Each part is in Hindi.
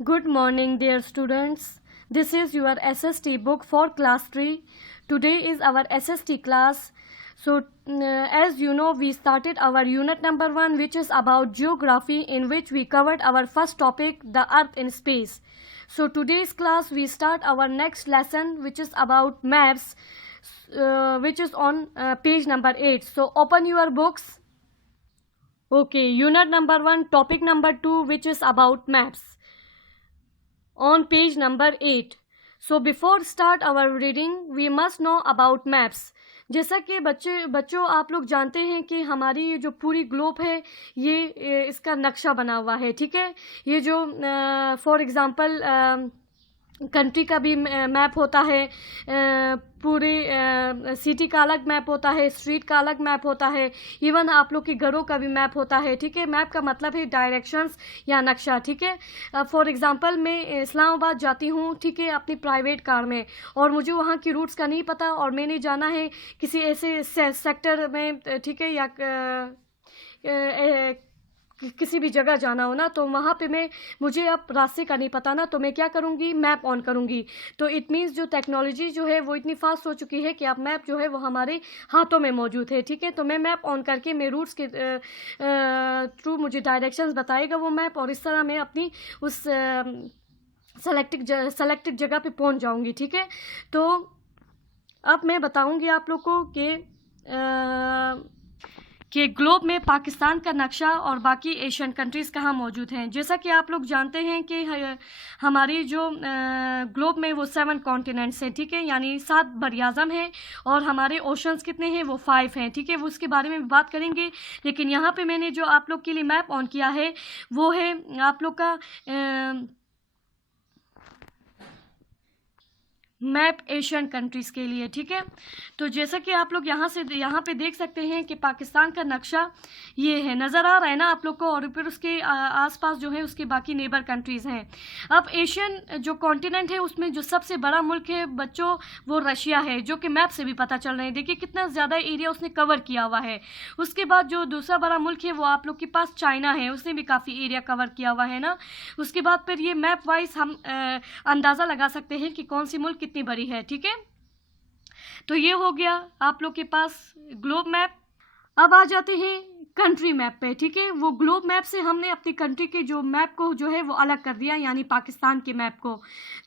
Good morning, dear students. This is your SST book for class 3. Today is our SST class. So, as you know, we started our unit number 1, which is about geography, in which we covered our first topic, the earth in space. So, today's class we start our next lesson, which is about maps, which is on page number 8. So, open your books. Okay, unit number 1, topic number 2, which is about maps, on page number 8. So before start our reading, we must know about maps. जैसा कि बच्चों आप लोग जानते हैं कि हमारी ये जो पूरी ग्लोब है ये इसका नक्शा बना हुआ है, ठीक है। ये जो फॉर एग्जांपल कंट्री का भी मैप होता है, पूरे सिटी का अलग मैप होता है, स्ट्रीट का अलग मैप होता है, इवन आप लोग के घरों का भी मैप होता है, ठीक है। मैप का मतलब है डायरेक्शंस या नक्शा, ठीक है। फॉर एग्जांपल मैं इस्लामाबाद जाती हूँ, ठीक है, अपनी प्राइवेट कार में, और मुझे वहाँ की रूट्स का नहीं पता और मैंने जाना है किसी ऐसे सेक्टर में, ठीक है, या किसी भी जगह जाना हो ना, तो वहाँ पे मुझे अब रास्ते का नहीं पता ना, तो मैं क्या करूँगी, मैप ऑन करूँगी। तो इट मीन्स जो टेक्नोलॉजी जो है वो इतनी फास्ट हो चुकी है कि अब मैप जो है वो हमारे हाथों में मौजूद है, ठीक है। तो मैं मैप ऑन करके मैं रूट्स के थ्रू मुझे डायरेक्शंस बताएगा वो मैप, और इस तरह मैं अपनी उस सेलेक्टेड जगह पे पहुँच जाऊँगी, ठीक है। तो अब मैं बताऊँगी आप लोग को कि ग्लोब में पाकिस्तान का नक्शा और बाकी एशियन कंट्रीज़ कहाँ मौजूद हैं। जैसा कि आप लोग जानते हैं कि हमारी जो ग्लोब में वो 7 कॉन्टिनेंट्स हैं, ठीक है, यानी 7 बरआज़म हैं, और हमारे ओशंस कितने हैं, वो 5 हैं, ठीक है। वो उसके बारे में भी बात करेंगे, लेकिन यहाँ पे मैंने जो आप लोग के लिए मैप ऑन किया है वो है आप लोग का मैप एशियन कंट्रीज़ के लिए, ठीक है। तो जैसा कि आप लोग यहाँ पे देख सकते हैं कि पाकिस्तान का नक्शा ये है, नज़र आ रहा है ना आप लोग को, और फिर उसके आसपास जो है उसके बाकी नेबर कंट्रीज़ हैं। अब एशियन जो कॉन्टिनेंट है उसमें जो सबसे बड़ा मुल्क है बच्चों वो रशिया है, जो कि मैप से भी पता चल रहा है। देखिए कितना ज़्यादा एरिया उसने कवर किया हुआ है। उसके बाद जो दूसरा बड़ा मुल्क है वो आप लोग के पास चाइना है, उसने भी काफ़ी एरिया कवर किया हुआ है ना। उसके बाद फिर ये मैप वाइज हम अंदाज़ा लगा सकते हैं कि कौन सी मुल्क कितनी बड़ी है, ठीक है। तो ये हो गया आप लोग के पास ग्लोब मैप। अब आ जाते हैं कंट्री मैप पे, ठीक है। वो ग्लोब मैप से हमने अपनी कंट्री के जो मैप को जो है वो अलग कर दिया, यानी पाकिस्तान के मैप को।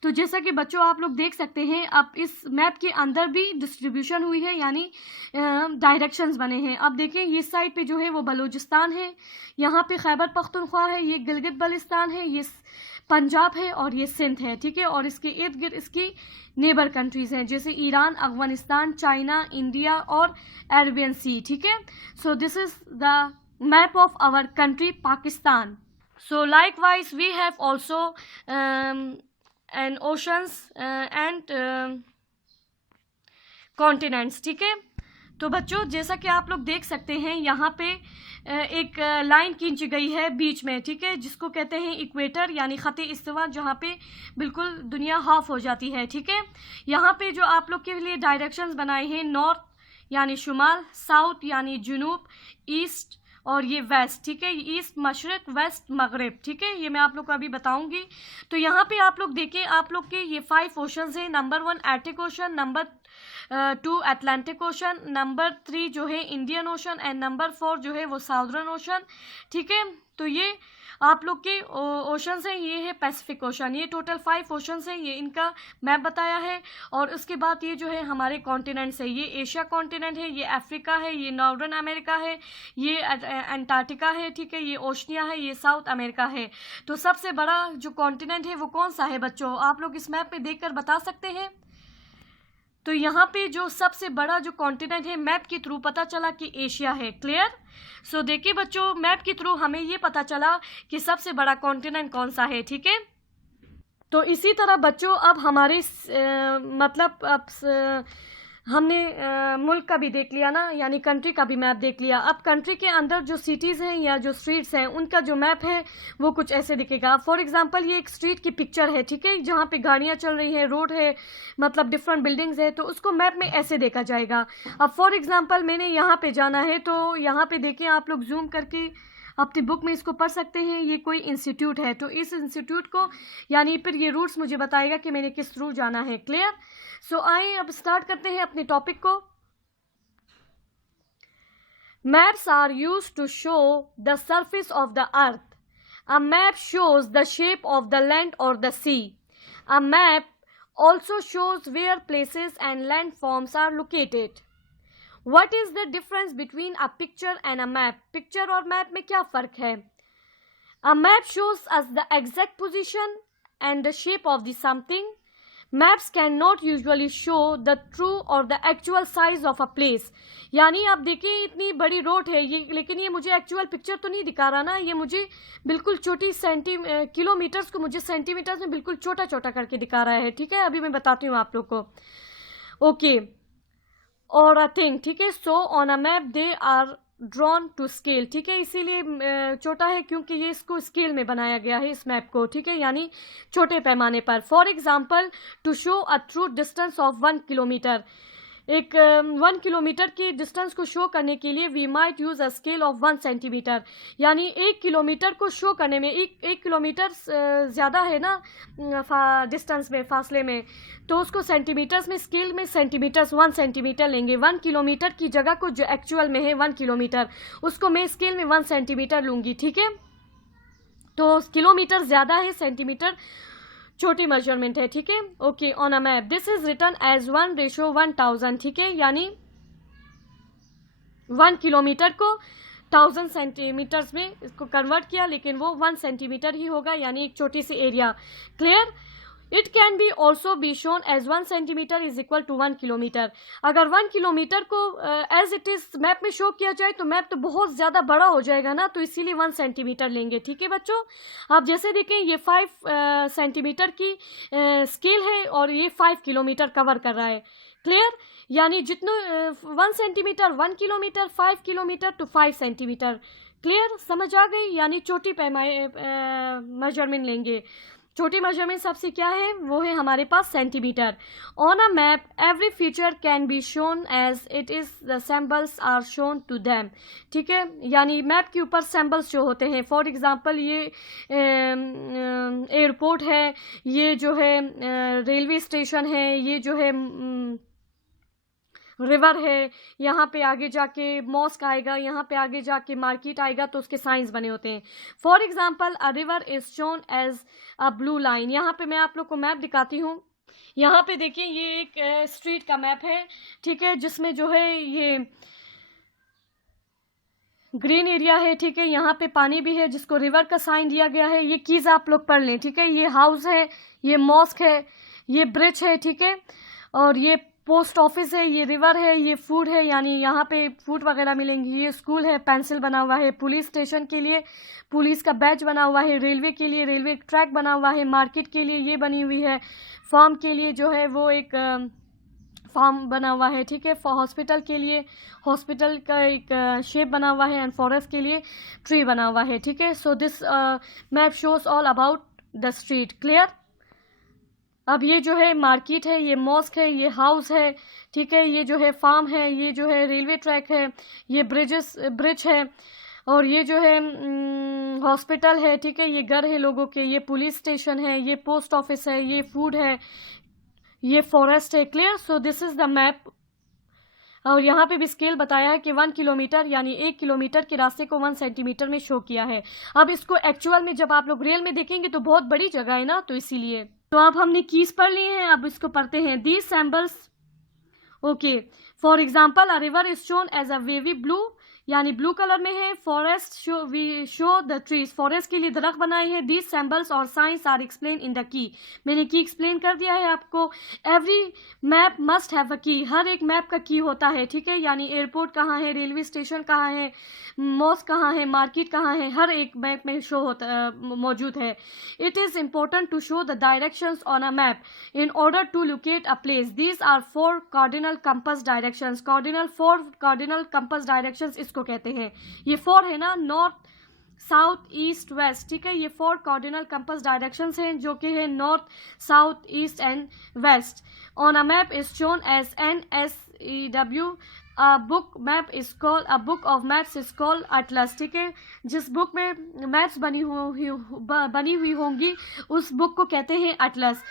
तो जैसा कि बच्चों आप लोग देख सकते हैं, अब इस मैप के अंदर भी डिस्ट्रीब्यूशन हुई है, यानी डायरेक्शंस बने हैं। अब देखें ये साइड पे जो है वो बलूचिस्तान है, यहाँ पे खैबर पख्तूनख्वा है, ये गिलगित बल्तिस्तान है, ये पंजाब है, और ये सिंध है, ठीक है। और इसके इर्द गिर्द इसकी नेबर कंट्रीज़ हैं, जैसे ईरान, अफगानिस्तान, चाइना, इंडिया और अरेबियन सी, ठीक है। So this is the map of our country Pakistan. So likewise we have also an oceans and continents, ठीक है। तो बच्चों जैसा कि आप लोग देख सकते हैं यहाँ पे एक लाइन खींची गई है बीच में, ठीक है, जिसको कहते हैं इक्वेटर, यानी ख़त-ए इस्तिवा, जहाँ पे बिल्कुल दुनिया हाफ हो जाती है, ठीक है। यहाँ पे जो आप लोग के लिए डायरेक्शंस बनाए हैं, नॉर्थ यानी शुमाल, साउथ यानी जुनूब, ईस्ट और ये वेस्ट, ठीक है, ईस्ट मशरक़, वेस्ट मगरिब, ठीक है। ये मैं आप लोग को अभी बताऊंगी। तो यहाँ पे आप लोग देखें, आप लोग के ये 5 ओशंस हैं। Number 1 Arctic ocean, number 2 Atlantic ocean, number 3 जो है इंडियन ओशन, एंड नंबर 4 जो है वो साउदर्न ओशन, ठीक है। तो ये आप लोग के ओशंस हैं, ये है पैसिफिक ओशन। ये टोटल 5 ओशंस हैं, ये इनका मैप बताया है। और उसके बाद ये जो है हमारे कॉन्टिनेंट्स है, ये एशिया कॉन्टिनेंट है, ये अफ्रीका है, ये नॉर्दर्न अमेरिका है, ये अंटार्कटिका है, ठीक है, ये ओशनिया है, ये साउथ अमेरिका है। तो सबसे बड़ा जो कॉन्टिनेंट है वो कौन सा है बच्चों, आप लोग इस मैप में देखकर बता सकते हैं। तो यहाँ पे जो सबसे बड़ा जो कॉन्टिनेंट है मैप के थ्रू पता चला कि एशिया है। क्लियर। सो देखिए बच्चों, मैप के थ्रू हमें ये पता चला कि सबसे बड़ा कॉन्टिनेंट कौन सा है, ठीक है। तो इसी तरह बच्चों अब हमारे हमने मुल्क का भी देख लिया ना, यानी कंट्री का भी मैप देख लिया। अब कंट्री के अंदर जो सिटीज़ हैं या जो स्ट्रीट्स हैं उनका जो मैप है वो कुछ ऐसे दिखेगा। फॉर एग्जांपल ये एक स्ट्रीट की पिक्चर है, ठीक है, जहाँ पे गाड़ियाँ चल रही हैं, रोड है, मतलब डिफरेंट बिल्डिंग्स है, तो उसको मैप में ऐसे देखा जाएगा। अब फॉर एग्जांपल मैंने यहाँ पे जाना है, तो यहाँ पे देखें आप लोग जूम करके अपनी बुक में इसको पढ़ सकते हैं। ये कोई इंस्टीट्यूट है, तो इस इंस्टीट्यूट को यानी फिर ये रूट्स मुझे बताएगा कि मैंने किस थ्रू जाना है। क्लियर? सो आइए अब स्टार्ट करते हैं अपने टॉपिक को। Maps are used to show the surface of the earth. A map shows the shape of the land और the sea. A map also shows where places and landforms are located. What is the difference between a picture and a map? Picture और map में क्या फ़र्क है? A map shows us the exact position and the shape of the something. Maps cannot usually show the true or the actual size of a place. यानी आप देखिए इतनी बड़ी रोड है ये, लेकिन ये मुझे एक्चुअल पिक्चर तो नहीं दिखा रहा ना, ये मुझे बिल्कुल छोटी किलोमीटर्स को मुझे सेंटीमीटर्स में बिल्कुल छोटा छोटा करके दिखा रहा है। ठीक है, अभी मैं बताती हूँ आप लोग को। ओके, और अ थिंग, ठीक है। So on a map they are drawn to scale, ठीक है, इसीलिए छोटा है क्योंकि ये इसको स्केल में बनाया गया है इस मैप को, ठीक है, यानी छोटे पैमाने पर। For example, to show a true distance of 1 kilometre, एक 1 किलोमीटर की डिस्टेंस को शो करने के लिए we might use a scale of 1 centimetre, यानी 1 किलोमीटर को शो करने में 1 किलोमीटर ज़्यादा है ना डिस्टेंस में, फासले में, तो उसको सेंटीमीटर्स में, स्केल में सेंटीमीटर्स 1 सेंटीमीटर लेंगे। 1 किलोमीटर की जगह को जो एक्चुअल में है 1 किलोमीटर, उसको मैं स्केल में 1 सेंटीमीटर लूँगी। ठीक है, तो किलोमीटर ज़्यादा है, सेंटीमीटर छोटी मेजरमेंट है। ठीक है, okay. On a map this is written as 1:1000, ठीक है, यानी 1 किलोमीटर को 1000 सेंटीमीटर्स में इसको कन्वर्ट किया, लेकिन वो 1 सेंटीमीटर ही होगा, यानी एक छोटी सी area. Clear? It can be also be shown as 1 centimetre is equal to 1 kilometre. अगर 1 किलोमीटर को एज इट इज मैप में शो किया जाए तो मैप तो बहुत ज़्यादा बड़ा हो जाएगा ना, तो इसीलिए 1 सेंटीमीटर लेंगे। ठीक है बच्चों, आप जैसे देखें ये 5 सेंटीमीटर की स्केल है और ये 5 किलोमीटर कवर कर रहा है। क्लियर? यानी जितना 1 centimetre 1 kilometre, 5 kilometre to 5 centimetre. Clear? समझ आ गई? यानी छोटी पैमाने मेजरमेंट लेंगे। छोटी मेजरमेंट सबसे क्या है, वो है हमारे पास centimetre. On a map every feature can be shown as it is the symbols are shown to them. ठीक है, यानी मैप के ऊपर सिंबल्स जो होते हैं, फॉर एग्जांपल ये एयरपोर्ट है, ये जो है रेलवे स्टेशन है, ये जो है रिवर है, यहाँ पे आगे जाके मॉस्क आएगा, यहाँ पे आगे जाके मार्केट आएगा, तो उसके साइंस बने होते हैं। For example a river is shown as a blue line. यहाँ पे मैं आप लोग को मैप दिखाती हूँ। यहाँ पे देखिए ये एक स्ट्रीट का मैप है, ठीक है, जिसमें जो है ये ग्रीन एरिया है। ठीक है, यहाँ पे पानी भी है जिसको रिवर का साइन दिया गया है। ये कीज आप लोग पढ़ लें। ठीक है, ये हाउस है, ये मॉस्क है, ये ब्रिज है, ठीक है, और ये पोस्ट ऑफिस है, ये रिवर है, ये फूड है, यानी यहाँ पे फूड वगैरह मिलेंगी, ये स्कूल है, पेंसिल बना हुआ है, पुलिस स्टेशन के लिए पुलिस का बैच बना हुआ है, रेलवे के लिए रेलवे ट्रैक बना हुआ है, मार्केट के लिए ये बनी हुई है, फार्म के लिए जो है वो एक फार्म बना हुआ है। ठीक है, हॉस्पिटल के लिए हॉस्पिटल का एक शेप बना हुआ है, एंड फॉरेस्ट के लिए ट्री बना हुआ है। ठीक है, so this map shows all about the street. Clear? अब ये जो है मार्केट है, ये मॉस्क है, ये हाउस है, ठीक है, ये जो है फार्म है, ये जो है रेलवे ट्रैक है, ये ब्रिज है, और ये जो है हॉस्पिटल है, ठीक है, ये घर है लोगों के, ये पुलिस स्टेशन है, ये पोस्ट ऑफिस है, ये फूड है, ये फॉरेस्ट है। Clear? So this is the map. और यहाँ पे भी स्केल बताया है कि 1 किलोमीटर यानी 1 किलोमीटर के रास्ते को 1 सेंटीमीटर में शो किया है। अब इसको एक्चुअल में जब आप लोग रियल में देखेंगे तो बहुत बड़ी जगह है ना, तो इसीलिए। तो अब हमने कीज पढ़ लिए हैं, अब इसको पढ़ते हैं। These symbols, okay, for example a river is shown as a wavy blue, यानी ब्लू कलर में है। Forest show the trees, forest के लिए दरख्त बनाए हैं। दीज सिंबल्स और signs are explain in the key, मैंने की एक्सप्लेन कर दिया है आपको। Every map must have a key, हर एक मैप का की होता है। ठीक है, यानी एयरपोर्ट कहाँ है, रेलवे स्टेशन कहाँ है, मॉस्क कहाँ है, मार्केट कहाँ है, हर एक मैप में शो होता मौजूद है। It is important to show the directions on a map in order to locate a place. These are 4 cardinal compass directions. 4 cardinal compass directions इसको कहते हैं। ये 4 है ना, नॉर्थ, साउथ, ईस्ट, वेस्ट। ठीक है, ये 4 कार्डिनल कंपास डायरेक्शंस हैं जो कि है north, south, east and west. On a map is shown as NSEW a book of maps is called atlas, ठीक है। जिस बुक में मैप्स बनी हुई होंगी उस बुक को कहते हैं अटलस।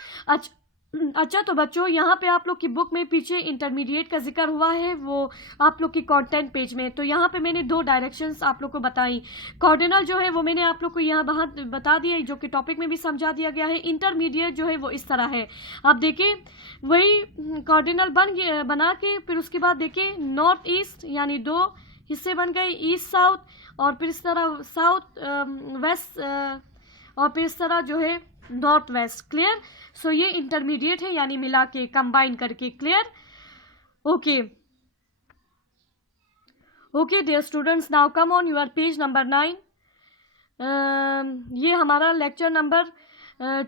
अच्छा तो बच्चों, यहाँ पे आप लोग की बुक में पीछे इंटरमीडिएट का जिक्र हुआ है, वो आप लोग की कंटेंट पेज में। तो यहाँ पे मैंने 2 डायरेक्शंस आप लोग को बताई। कॉर्डिनल जो है वो मैंने आप लोग को यहाँ बता दिया, जो कि टॉपिक में भी समझा दिया गया है। इंटरमीडिएट जो है वो इस तरह है। अब देखिए, वही कॉर्डिनल बना के फिर उसके बाद देखिए नॉर्थ ईस्ट, यानी 2 हिस्से बन गए, ईस्ट साउथ, और फिर इस तरह साउथ वेस्ट, और फिर इस तरह जो है नॉर्थ वेस्ट। क्लियर? सो ये इंटरमीडिएट है, यानी मिला के कंबाइन करके। Clear? Okay okay dear students, now come on your page number 9। ये हमारा लेक्चर नंबर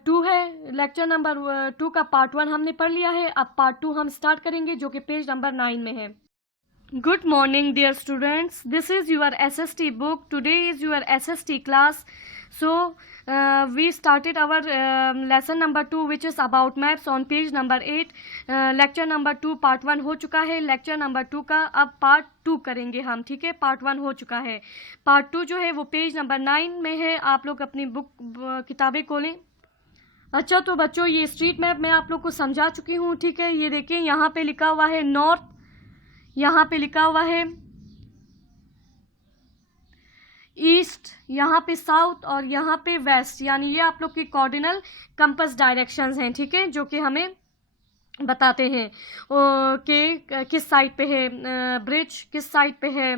2 है। लेक्चर नंबर 2 का पार्ट 1 हमने पढ़ लिया है। अब पार्ट 2 हम स्टार्ट करेंगे, जो कि पेज नंबर 9 में है। Good morning dear students, this is your SST book. Today is your SST class. So we started our lesson number 2, which is about maps, on page number 8. lecture number 2 part 1 हो चुका है। lecture number 2 का अब part 2 करेंगे हम, ठीक है। part 1 हो चुका है, part 2 जो है वो पेज नंबर 9 में है। आप लोग अपनी बुक किताबें खोलें। अच्छा तो बच्चों, ये स्ट्रीट मैप मैं आप लोग को समझा चुकी हूँ, ठीक है। ये देखिए, यहाँ पे लिखा हुआ है नॉर्थ, यहाँ पे लिखा हुआ है ईस्ट, यहाँ पे साउथ, और यहाँ पे वेस्ट, यानी ये आप लोग की कॉर्डिनल कंपास डायरेक्शंस हैं, ठीक है, जो कि हमें बताते हैं कि किस साइड पे है ब्रिज, किस साइड पे है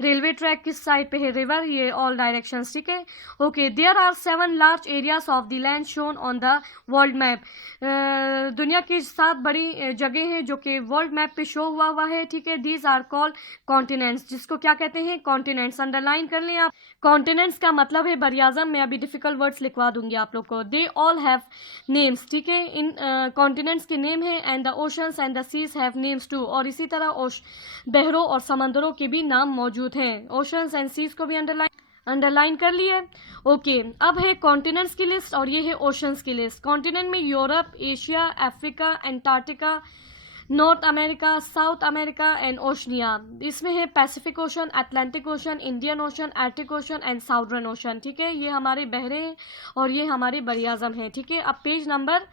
रेलवे ट्रैक, किस साइड पे है रिवर, ये ऑल डायरेक्शंस, ठीक है। Okay, there are 7 large areas of the land shown on the world map. दुनिया की 7 बड़ी जगह हैं जो कि वर्ल्ड मैप पे शो हुआ है, ठीक है। दीज आर कॉल्ड कॉन्टिनेंट्स, जिसको क्या कहते हैं? कॉन्टिनेंट्स। अंडरलाइन कर लें आप। कॉन्टिनेंट्स का मतलब है बरियाज़म। मैं अभी डिफिकल्ट वर्ड्स लिखवा दूंगी आप लोग को। दे ऑल हैव नेम्स, ठीक है। इन कॉन्टिनेंट्स के नेम है, and the oceans and the seas have names too. और इसी तरह बहरों और समंदरों के भी नाम मौजूद हैं। ओशंस एंड सीज को भी अंडरलाइन कर लिए। ओके, अब है कॉन्टिनेंट्स की लिस्ट और ये है ओशंस की लिस्ट। कॉन्टिनेंट में Europe, Asia, Africa, Antarctica, north America, south America and Oceania. इसमें है Pacific ocean, Atlantic ocean, Indian ocean, Arctic ocean and southern ocean, ठीक है। ये हमारे बहरे हैं और ये हमारे बरियाज़म हैं, ठीक है। अब पेज नंबर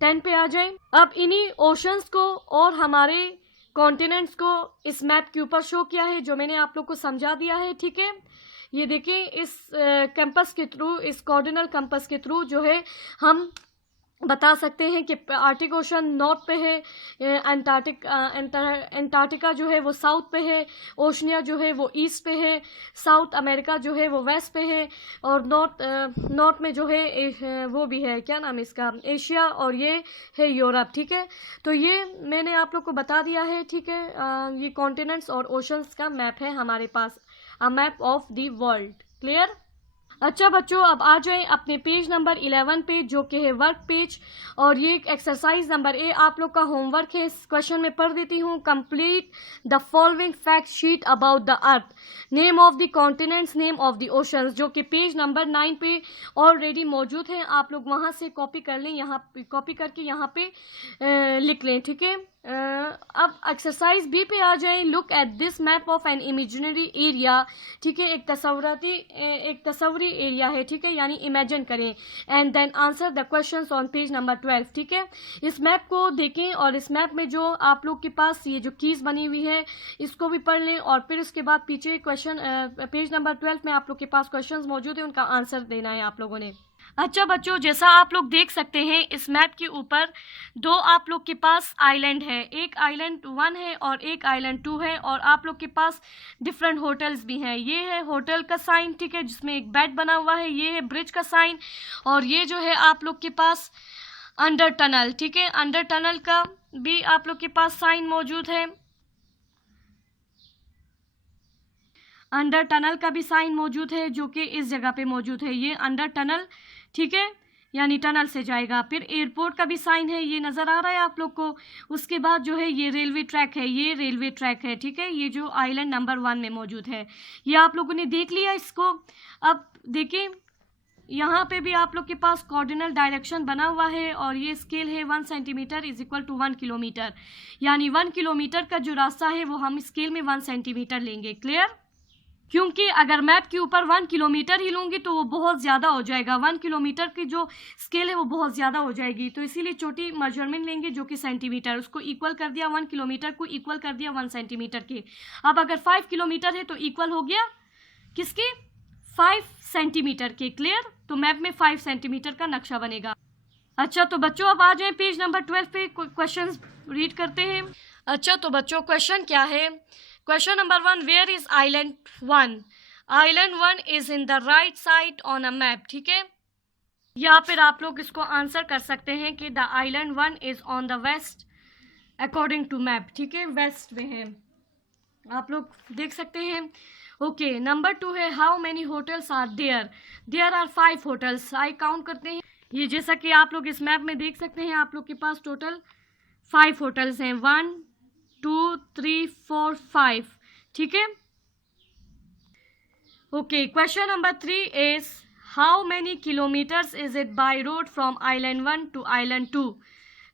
10 पे आ जाएं। अब इन्हीं ओशंस को और हमारे कॉन्टिनेंट्स को इस मैप के ऊपर शो किया है, जो मैंने आप लोग को समझा दिया है, ठीक है। ये देखिए, इस कंपास के थ्रू, इस कॉर्डिनल कंपास के थ्रू जो है हम बता सकते हैं कि आर्टिक ओशन नॉर्थ पे है, एंटार्क्टिका जो है वो साउथ पे है, ओशनिया जो है वो ईस्ट पे है, साउथ अमेरिका जो है वो वेस्ट पे है, और नॉर्थ में जो है वो भी है, क्या नाम है इसका, एशिया, और ये है यूरोप, ठीक है। तो ये मैंने आप लोग को बता दिया है, ठीक है। ये कॉन्टिनेंट्स और ओशंस का मैप है हमारे पास, a map of the world. Clear? अच्छा बच्चों, अब आ जाएं अपने पेज नंबर 11 पे, जो कि है वर्क पेज, और ये एक्सरसाइज नंबर ए आप लोग का होमवर्क है। इस क्वेश्चन में पढ़ देती हूँ। Complete the following fact sheet about the earth, name of the continents, name of the oceans, जो कि पेज नंबर 9 पे ऑलरेडी मौजूद है। आप लोग वहाँ से कॉपी कर लें, यहाँ कॉपी करके यहाँ पे लिख लें, ठीक है। अब एक्सरसाइज बी पे आ जाएं। Look at this map of an imaginary area, ठीक है। एक तस्वरी एरिया है, ठीक है, यानी इमेजिन करें। And then answer the questions on page number 12, ठीक है। इस मैप को देखें और इस मैप में जो आप लोग के पास ये जो कीज बनी हुई है इसको भी पढ़ लें, और फिर उसके बाद पीछे क्वेश्चन पेज नंबर 12 में आप लोग के पास क्वेश्चंस मौजूद है, उनका आंसर देना है आप लोगों ने। अच्छा बच्चों, जैसा आप लोग देख सकते हैं इस मैप के ऊपर 2 आप लोग के पास आइलैंड है, एक आइलैंड 1 है और एक आइलैंड 2 है, और आप लोग के पास डिफरेंट होटल्स भी हैं। ये है होटल का साइन, ठीक है, जिसमें एक बेड बना हुआ है। ये है ब्रिज का साइन, और ये जो है आप लोग के पास अंडर टनल, ठीक है, अंडर टनल का भी आप लोग के पास साइन मौजूद है। अंडर टनल का भी साइन मौजूद है, जो कि इस जगह पे मौजूद है। ये अंडर टनल, ठीक है, यानी टनल से जाएगा। फिर एयरपोर्ट का भी साइन है, ये नज़र आ रहा है आप लोग को। उसके बाद जो है ये रेलवे ट्रैक है, ये रेलवे ट्रैक है, ठीक है, ये जो आइलैंड नंबर 1 में मौजूद है। ये आप लोगों ने देख लिया इसको। अब देखिए, यहाँ पे भी आप लोग के पास कोऑर्डिनल डायरेक्शन बना हुआ है और ये स्केल है 1 centimetre is equal to 1 kilometre, यानी 1 किलोमीटर का जो रास्ता है वो हम स्केल में 1 सेंटीमीटर लेंगे। क्लियर? क्योंकि अगर मैप के ऊपर 1 किलोमीटर ही लूँगी तो वो बहुत ज़्यादा हो जाएगा, 1 किलोमीटर की जो स्केल है वो बहुत ज़्यादा हो जाएगी, तो इसीलिए छोटी मेजरमेंट लेंगे जो कि सेंटीमीटर, उसको इक्वल कर दिया 1 किलोमीटर को इक्वल कर दिया 1 सेंटीमीटर के। अब अगर 5 किलोमीटर है तो इक्वल हो गया किसके? 5 सेंटीमीटर के। क्लियर? तो मैप में 5 सेंटीमीटर का नक्शा बनेगा। अच्छा तो बच्चों अब आ जाए पेज नंबर 12 पे, क्वेश्चन रीड करते हैं। अच्छा तो बच्चों क्वेश्चन क्या है? Question number 1, where is island 1? Island 1 is in the right side on a map. ठीक है, या फिर आप लोग इसको आंसर कर सकते हैं कि the island 1 is on the west according to map. ठीक है, वेस्ट में है, आप लोग देख सकते हैं। ओके, नंबर 2 है how many hotels are there? There are 5 hotels. I count करते हैं, ये जैसा कि आप लोग इस मैप में देख सकते हैं, आप लोग के पास टोटल 5 होटल्स हैं, 1 2 3 4 5। ठीक है, okay. Question number 3 is how many kilometres is it by road from island 1 to island 2?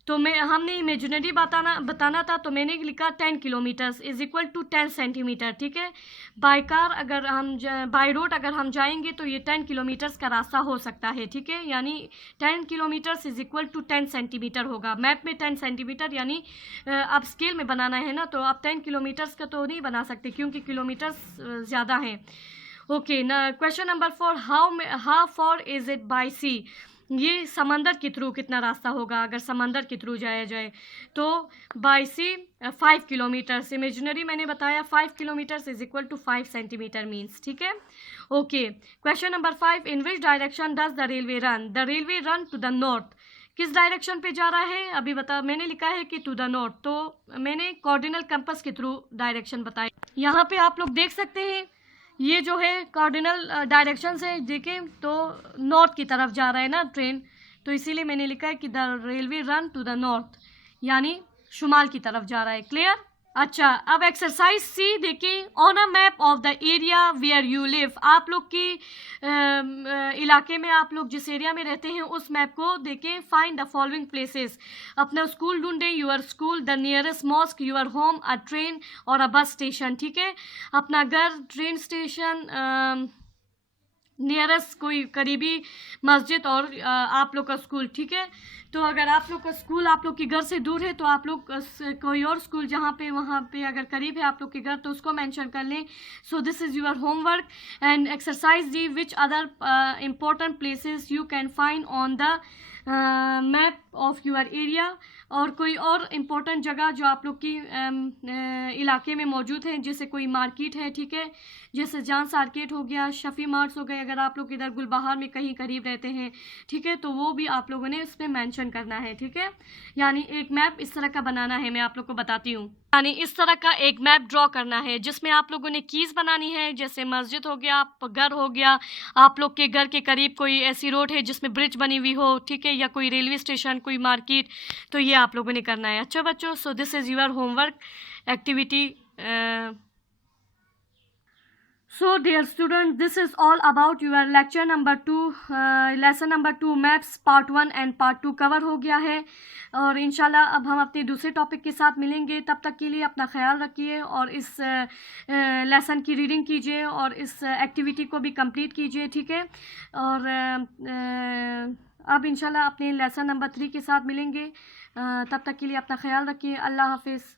तो हमने इमेजिनरी बताना था, तो मैंने लिखा 10 kilometres is equal to 10 centimetre. ठीक है, बाय कार अगर हम बाय रोड अगर हम जाएंगे तो ये 10 किलोमीटर्स का रास्ता हो सकता है। ठीक है, यानी 10 kilometres is equal to 10 centimetre होगा। मैप में 10 सेंटीमीटर यानी अब स्केल में बनाना है ना, तो आप 10 किलोमीटर्स का तो नहीं बना सकते क्योंकि किलोमीटर्स ज़्यादा हैं। ओके ना, question number 4, how far is it by sea? ये समंदर के थ्रू कितना रास्ता होगा अगर समंदर के थ्रू जाया जाए, तो बाय सी 5 किलोमीटर्स। इमेजिनरी मैंने बताया 5 kilometres is equal to 5 centimetre means. ठीक है, okay. Question number 5, in which direction does the railway run? The railway run to the north. किस डायरेक्शन पे जा रहा है अभी बता, मैंने लिखा है कि टू द नॉर्थ, तो मैंने कोऑर्डिनल कंपास के थ्रू डायरेक्शन बताया। यहाँ पे आप लोग देख सकते हैं ये जो है कार्डिनल डायरेक्शन से देखें तो नॉर्थ की तरफ जा रहा है ना ट्रेन, तो इसीलिए मैंने लिखा है कि the railway run to the north, यानी शुमाल की तरफ जा रहा है। क्लियर? अच्छा, अब एक्सरसाइज सी देखिए, on a map of the area where you live. आप लोग की इलाके में, आप लोग जिस एरिया में रहते हैं उस मैप को देखें। Find the following places. अपना स्कूल ढूंढें, your school, the nearest mosque, your home, a train और अ बस स्टेशन। ठीक है, अपना घर, ट्रेन स्टेशन, नियरेस्ट कोई करीबी मस्जिद और आप लोग का स्कूल। ठीक है, तो अगर आप लोग का स्कूल आप लोग के घर से दूर है तो आप लोग कोई और स्कूल जहाँ पे वहाँ पे अगर करीब है आप लोग के घर तो उसको मेंशन कर लें। सो this is your homework. And exercise D, which other important places you can find on the map of your area, और कोई और इम्पोर्टेंट जगह जो आप लोग की इलाके में मौजूद है, जैसे कोई मार्केट है। ठीक है, जैसे जान मार्केट हो गया, शफी मार्ट्स हो गए, अगर आप लोग इधर गुलबहार में कहीं करीब रहते हैं। ठीक है, तो वो भी आप लोगों ने इसमें मेंशन करना है। ठीक है, यानी एक मैप इस तरह का बनाना है, मैं आप लोग को बताती हूँ। यानी इस तरह का एक मैप ड्रॉ करना है जिसमें आप लोगों ने कीज बनानी है, जैसे मस्जिद हो गया, घर हो गया, आप लोग के घर के करीब कोई ऐसी रोड है जिसमें ब्रिज बनी हुई हो। ठीक है, या कोई रेलवे स्टेशन, कोई मार्केट, तो ये आप लोगों ने करना है। अच्छा बच्चों, सो this is your homework activity. So dear students, this is all about your lecture number 2, lesson number 2 maps part 1 and part 2 cover हो गया है, और इंशाल्लाह अब हम अपने दूसरे टॉपिक के साथ मिलेंगे। तब तक के लिए अपना ख्याल रखिए और इस लेसन की रीडिंग कीजिए और इस एक्टिविटी को भी कंप्लीट कीजिए। ठीक है, और अब इंशाल्लाह अपने लेसन नंबर 3 के साथ मिलेंगे। तब तक के लिए अपना ख्याल रखिए। अल्लाह हाफिज़।